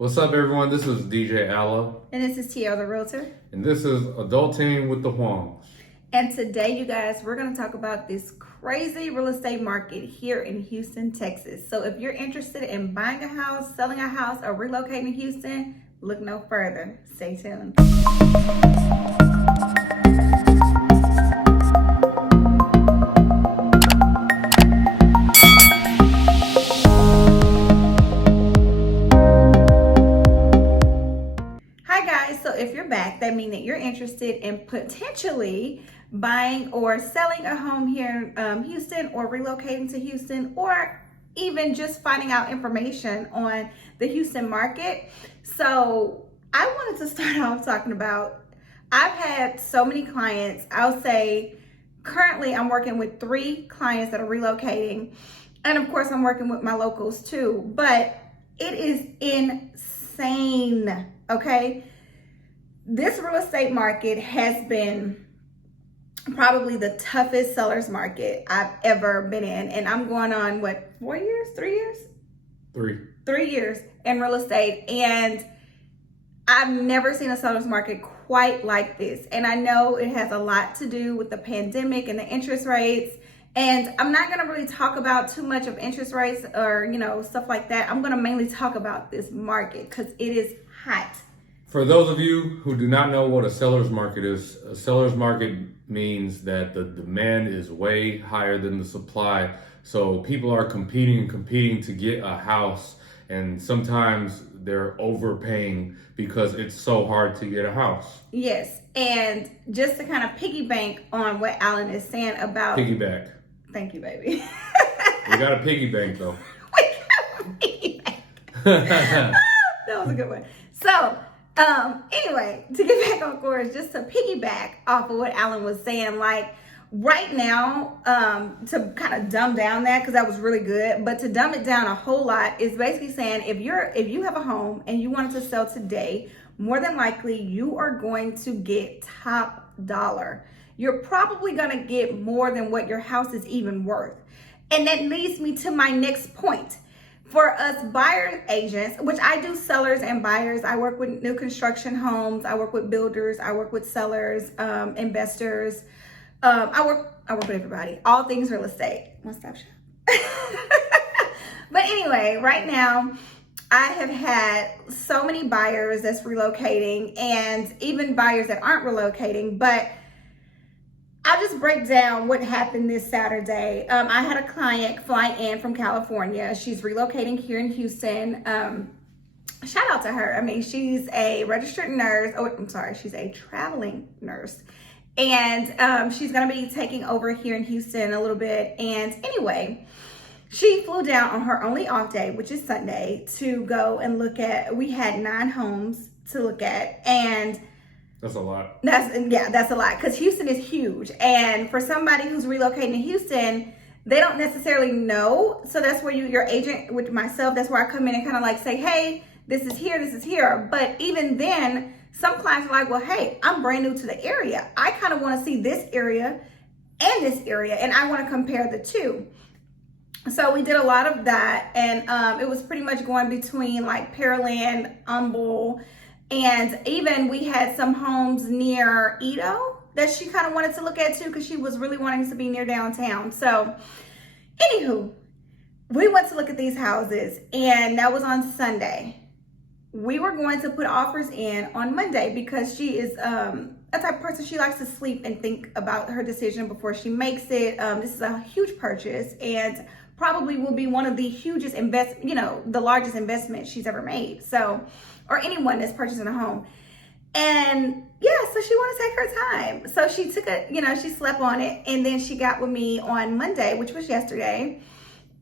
What's up, everyone? This is DJ Alla. And this is TL the Realtor. And this is Adulting with the Huangs. And today, you guys, we're going to talk about this crazy real estate market here in Houston, Texas. So if you're interested in buying a house, selling a house, or relocating to Houston, look no further. Stay tuned. If you're back, that means that you're interested in potentially buying or selling a home here in Houston, or relocating to Houston, or even just finding out information on the Houston market. So I wanted to start off talking about, I've had so many clients. I'll say currently I'm working with 3 clients that are relocating. And of course I'm working with my locals too, but it is insane, okay? This real estate market has been probably the toughest seller's market I've ever been in. And I'm going on, 4 years, 3 years? 3 years in real estate. And I've never seen a seller's market quite like this. And I know it has a lot to do with the pandemic and the interest rates. And I'm not going to really talk about too much of interest rates or, stuff like that. I'm going to mainly talk about this market because it is hot. For those of you who do not know what a seller's market is, a seller's market means that the demand is way higher than the supply. So people are competing to get a house, and sometimes they're overpaying because it's so hard to get a house. Yes, and just to kind of piggyback on what Alan is saying about... Piggyback. Thank you, baby. We got a piggy bank, though. We got a piggy bank. That was a good one. So... anyway, to get back on course, just to piggyback off of what Alan was saying, like right now, to kind of dumb down that, because that was really good, but to dumb it down a whole lot is basically saying if you have a home and you wanted to sell today, more than likely you are going to get top dollar. You're probably going to get more than what your house is even worth. And that leads me to my next point. For us buyer agents, which I do sellers and buyers, I work with new construction homes, I work with builders, I work with sellers, investors. I work with everybody, all things real estate. One stop shop. But anyway, right now I have had so many buyers that's relocating, and even buyers that aren't relocating, but I'll just break down what happened this Saturday. I had a client fly in from California. She's relocating here in Houston. Shout out to her. I mean, she's a registered nurse. Oh, I'm sorry. She's a traveling nurse. And she's going to be taking over here in Houston a little bit. And anyway, she flew down on her only off day, which is Sunday, to go and look at, we had 9 homes to look at. And that's a lot. That's a lot, because Houston is huge. And for somebody who's relocating to Houston, they don't necessarily know. So that's where your agent, with myself, that's where I come in and kind of like say, hey, this is here. But even then, some clients are like, well, hey, I'm brand new to the area. I kind of want to see this area and this area, and I want to compare the two. So we did a lot of that. And it was pretty much going between like Pearland, Humble, and even we had some homes near Edo that she kind of wanted to look at too, because she was really wanting to be near downtown. So anywho, we went to look at these houses, and that was on Sunday. We were going to put offers in on Monday because she is a type of person, she likes to sleep and think about her decision before she makes it. This is a huge purchase, and probably will be one of the hugest the largest investment she's ever made. So, or anyone that's purchasing a home. And yeah, so she wanted to take her time. So she took she slept on it, and then she got with me on Monday, which was yesterday.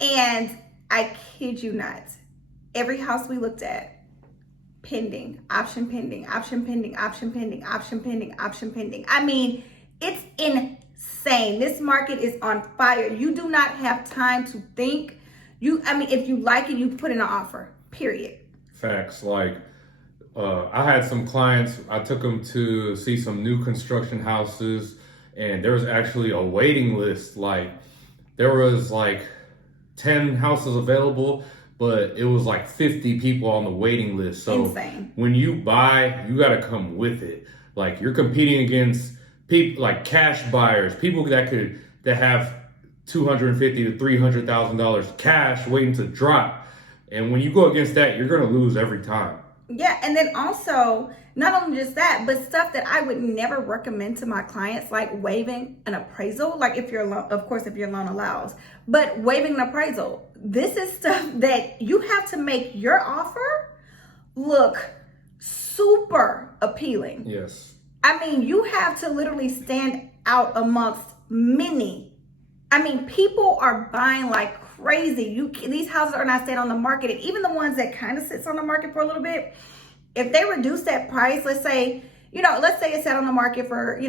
And I kid you not, every house we looked at, pending, option pending, option pending, option pending, option pending, option pending. I mean, it's insane. This market is on fire. You do not have time to think. If you like it, you put in an offer, period. Facts. Like, I had some clients, I took them to see some new construction houses, and there was actually a waiting list. Like, there was like 10 houses available, but it was like 50 people on the waiting list. So Insane. when you buy, you got to come with it. Like you're competing against people like cash buyers, people that have $250,000 to $300,000 cash waiting to drop. And when you go against that, you're going to lose every time. Yeah, and then also, not only just that, but stuff that I would never recommend to my clients, like waiving an appraisal, like if your loan, of course, if your loan allows, but waiving an appraisal. This is stuff that you have to make your offer look super appealing. Yes. I mean, you have to literally stand out amongst many. I mean, people are buying like crazy. These houses are not staying on the market. And even the ones that kind of sits on the market for a little bit, if they reduce that price, let's say it's set on the market for,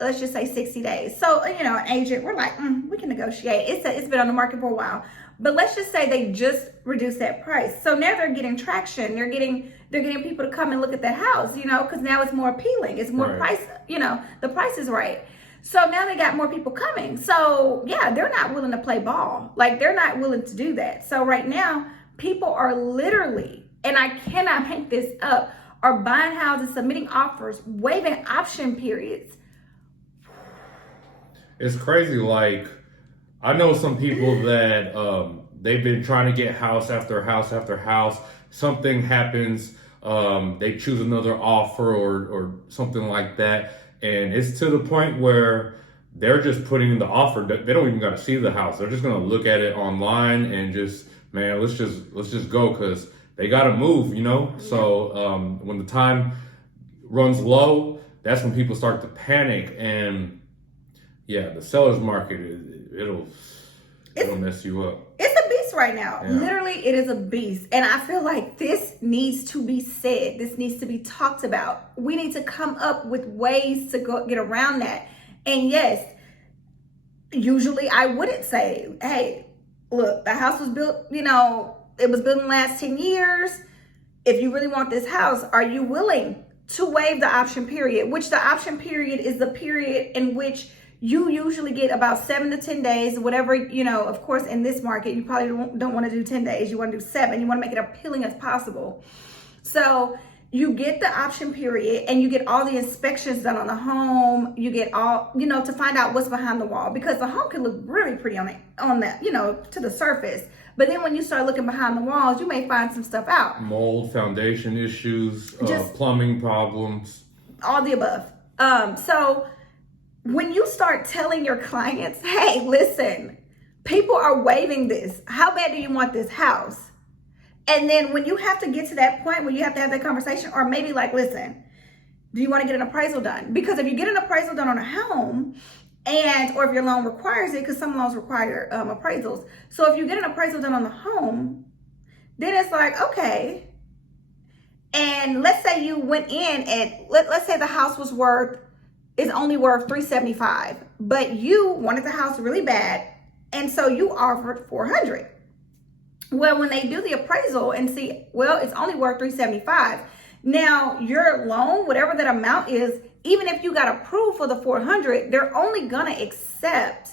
let's just say 60 days. So, an agent, we're like, we can negotiate. It's been on the market for a while. But let's just say they just reduced that price. So now they're getting traction. They're getting people to come and look at that house, because now it's more appealing. It's more price, the price is right. So now they got more people coming. So yeah, they're not willing to play ball. Like they're not willing to do that. So right now, people are literally, and I cannot make this up, are buying houses, submitting offers, waiving option periods. It's crazy. Like I know some people that they've been trying to get house after house after house. Something happens, they choose another offer or something like that. And it's to the point where they're just putting in the offer. They don't even got to see the house. They're just going to look at it online and just, man, let's just go because they got to move, So when the time runs low, that's when people start to panic. And yeah, the seller's market, it'll mess you up. It's a beast right now. Yeah. Literally, it is a beast. And I feel like this needs to be said. This needs to be talked about. We need to come up with ways to get around that. And yes, usually I wouldn't say, hey, look, the house was built, it was built in the last 10 years. If you really want this house, are you willing to waive the option period? Which the option period is the period in which you usually get about 7 to 10 days, whatever, of course, in this market, you probably don't want to do 10 days. You want to do 7. You want to make it appealing as possible. So you get the option period and you get all the inspections done on the home. You get all, to find out what's behind the wall, because the home can look really pretty on that, to the surface. But then when you start looking behind the walls, you may find some stuff out. Mold, foundation issues, plumbing problems. All the above. So when you start telling your clients, hey, listen, people are waiving this. How bad do you want this house? And then when you have to get to that point where you have to have that conversation, or maybe like, listen, do you want to get an appraisal done? Because if you get an appraisal done on a home, or if your loan requires it, because some loans require appraisals. So if you get an appraisal done on the home, then it's like, okay. And let's say you went in and let's say the house is only worth $375, but you wanted the house really bad, and so you offered $400. Well, when they do the appraisal and see, well, it's only worth $375. Now your loan, whatever that amount is, even if you got approved for the $400, they're only gonna accept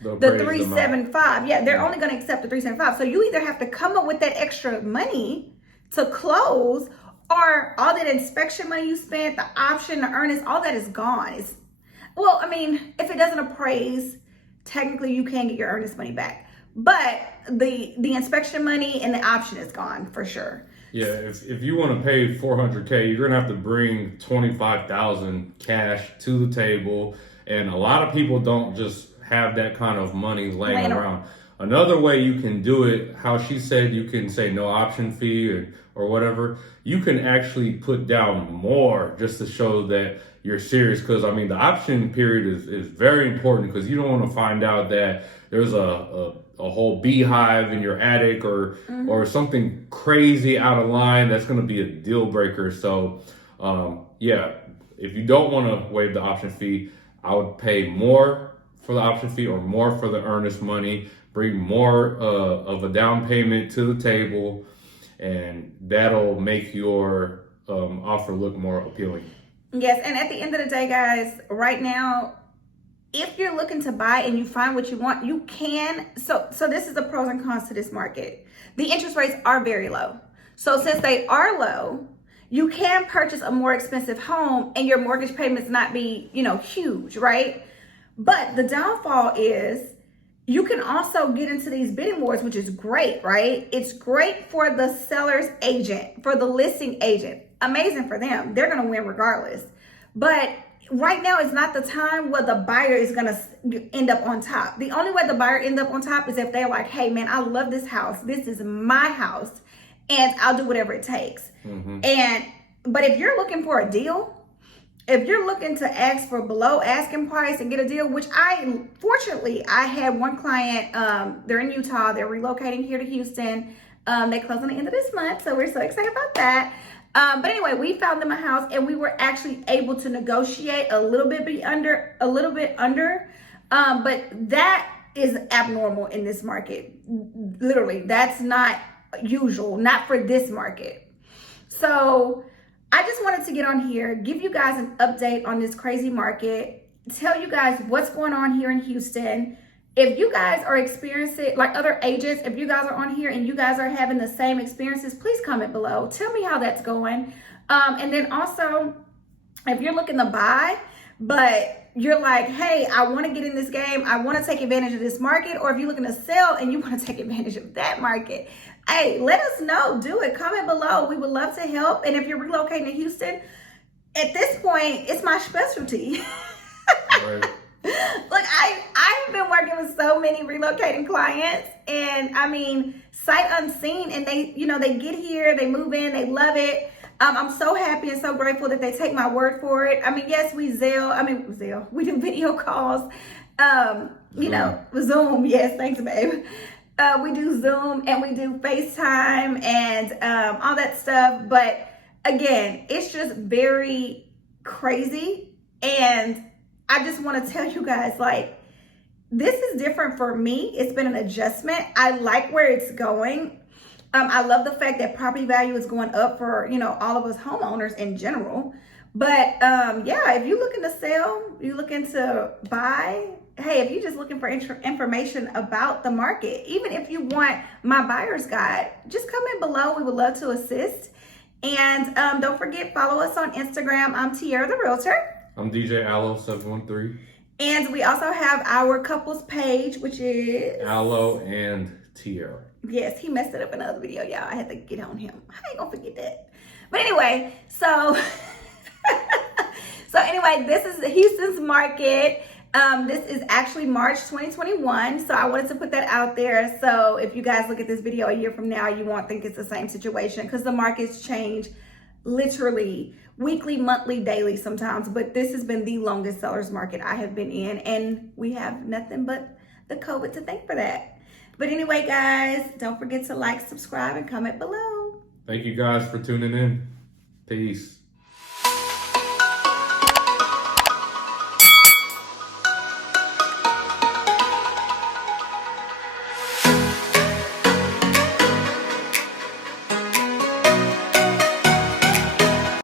the $375. Yeah, they're only gonna accept the $375. So you either have to come up with that extra money to close, or all that inspection money you spent, the option, the earnest, all that is gone. If it doesn't appraise, technically you can get your earnest money back. But the inspection money and the option is gone for sure. Yeah, if you want to pay $400K, you're gonna have to bring $25,000 cash to the table, and a lot of people don't just have that kind of money laying around. Another way you can do it, how she said, you can say no option fee or whatever. You can actually put down more just to show that you're serious. Because the option period is very important, because you don't want to find out that there's a whole beehive in your attic or something crazy out of line that's going to be a deal breaker. So if you don't want to waive the option fee, I would pay more for the option fee or more for the earnest money. Bring more of a down payment to the table, and that'll make your offer look more appealing. Yes, and at the end of the day, guys, right now, if you're looking to buy and you find what you want, you can. So this is the pros and cons to this market. The interest rates are very low. So since they are low, you can purchase a more expensive home and your mortgage payments not be, huge, right? But the downfall is you can also get into these bidding wars, which is great, right? It's great for the seller's agent, for the listing agent. Amazing for them. They're going to win regardless. But right now is not the time where the buyer is going to end up on top. The only way the buyer ends up on top is if they're like, hey, man, I love this house. This is my house, and I'll do whatever it takes. But if you're looking for a deal, if you're looking to ask for below asking price and get a deal, which fortunately, I had one client, they're in Utah, they're relocating here to Houston. They close on the end of this month, so we're so excited about that. But anyway, we found them a house and we were actually able to negotiate a little bit under. But that is abnormal in this market. Literally, that's not usual, not for this market. So I just wanted to get on here, give you guys an update on this crazy market, tell you guys what's going on here in Houston. If you guys are experiencing, like other agents, if you guys are on here and you guys are having the same experiences, please comment below. Tell me how that's going. And then also, if you're looking to buy, but you're like, hey, I want to get in this game, I want to take advantage of this market, or if you're looking to sell and you want to take advantage of that market, hey, let us know. Do it. Comment below. We would love to help. And if you're relocating to Houston, at this point, it's my specialty. Right. Look, I've been working with so many relocating clients, and I mean, sight unseen, and they get here, they move in, they love it. I'm so happy and so grateful that they take my word for it. I mean, yes, we we do video calls, Zoom. Yes, thanks, babe. We do Zoom and we do FaceTime and all that stuff. But again, it's just very crazy. And I just want to tell you guys, like, this is different for me. It's been an adjustment. I like where it's going. I love the fact that property value is going up for, all of us homeowners in general. But if you're looking to sell, you're looking to buy, hey, if you're just looking for information about the market, even if you want my buyer's guide, just comment below. We would love to assist. And don't forget, follow us on Instagram. I'm Tiara the Realtor. I'm DJ Allo 713. And we also have our couples page, which is Allo and Tiara. Yes, he messed it up in another video, y'all. I had to get on him. I ain't gonna forget that. But anyway, so this is the Houston's market. This is actually March 2021. So I wanted to put that out there. So if you guys look at this video a year from now, you won't think it's the same situation, because the markets change literally weekly, monthly, daily sometimes. But this has been the longest sellers market I have been in, and we have nothing but the COVID to thank for that. But anyway, guys, don't forget to like, subscribe, and comment below. Thank you guys for tuning in. Peace.